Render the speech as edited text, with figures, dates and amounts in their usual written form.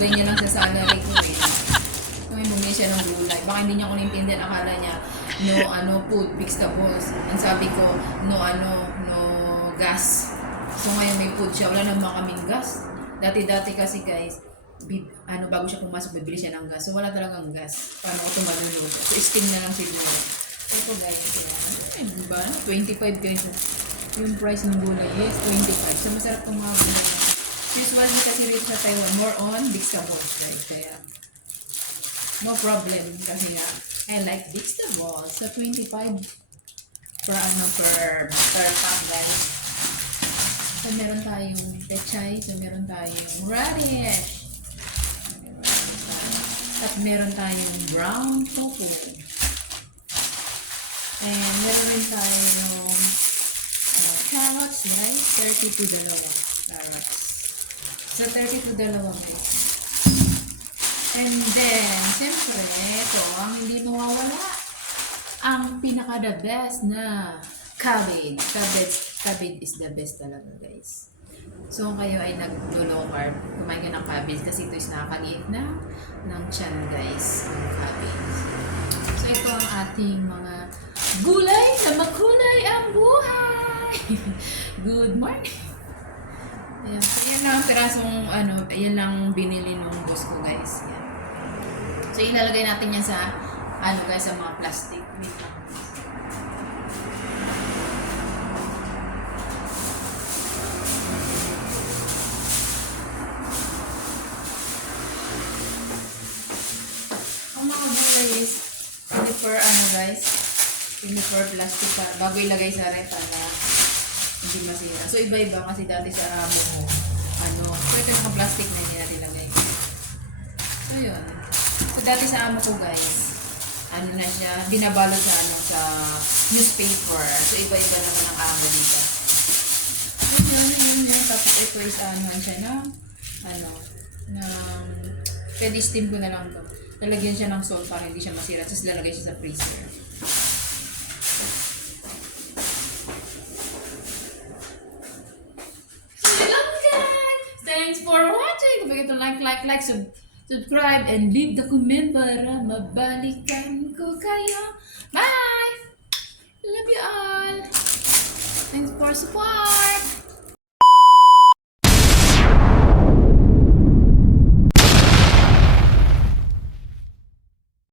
Nilalagay niya lang sa salary ko eh. May bumili siya ng gulay. Baka hindi niya ako naintindihan. Akala niya, food, vegetables. Ang sabi ko, no gas. So ngayon may food siya. Wala naman kaming gas. Dati-dati kasi guys, bago siya pumasok, bibili siya ng gas. So wala talagang gas. Paano ito maluluto? So steam na lang siguro. Ito guys, yan. Ay, diba? 25 guys. Yung price ng gulay is 25. So masarap itong mga gulay. Usually kasi rito sa Taiwan, more on vegetables, right? Kaya, no problem. Kasi nga, I like vegetables. So 25 per cup guys. So meron tayong pechay. So meron tayong radish. At meron tayong brown tofu. And meron rin tayong carrots, right? 32 carrots. So 32 guys. And then, siyempre, ito ang hindi mawawala. Ang pinaka the best na cabbage. Cabbage is the best talaga guys. So kayo ay nag-low carb, kumain ka ng cabbage kasi ito is nakakaliit na ng tiyan guys, ang cabbage. So ito ang ating mga gulay na makulay ang buhay. Good morning. Ayan. Yan lang ang pirasong yan lang binili nung boss ko guys. Yan. So ilalagay natin yan sa guys, sa mga plastic. Wait lang. Ang mga gulay is hindi for plastic bago ilagay sa ref para hindi masira. So iba-iba kasi dati sa amo ko so ito naka-plastic na hindi natin ilagay. So yun. So dati sa amo ko guys, na siya, binabalot sa newspaper. So iba-iba naman ang amo dito. So yun. Tapos ito is siya na pwede steam ko na lang to. Lalagyan siya ng salt para hindi siya masira. Tapos lalagay siya sa freezer. So yun lang guys! Thanks for watching! Kung bakit like, subscribe, and leave the comment para mabalikan ko kayo. Bye! Love you all! Thanks for support!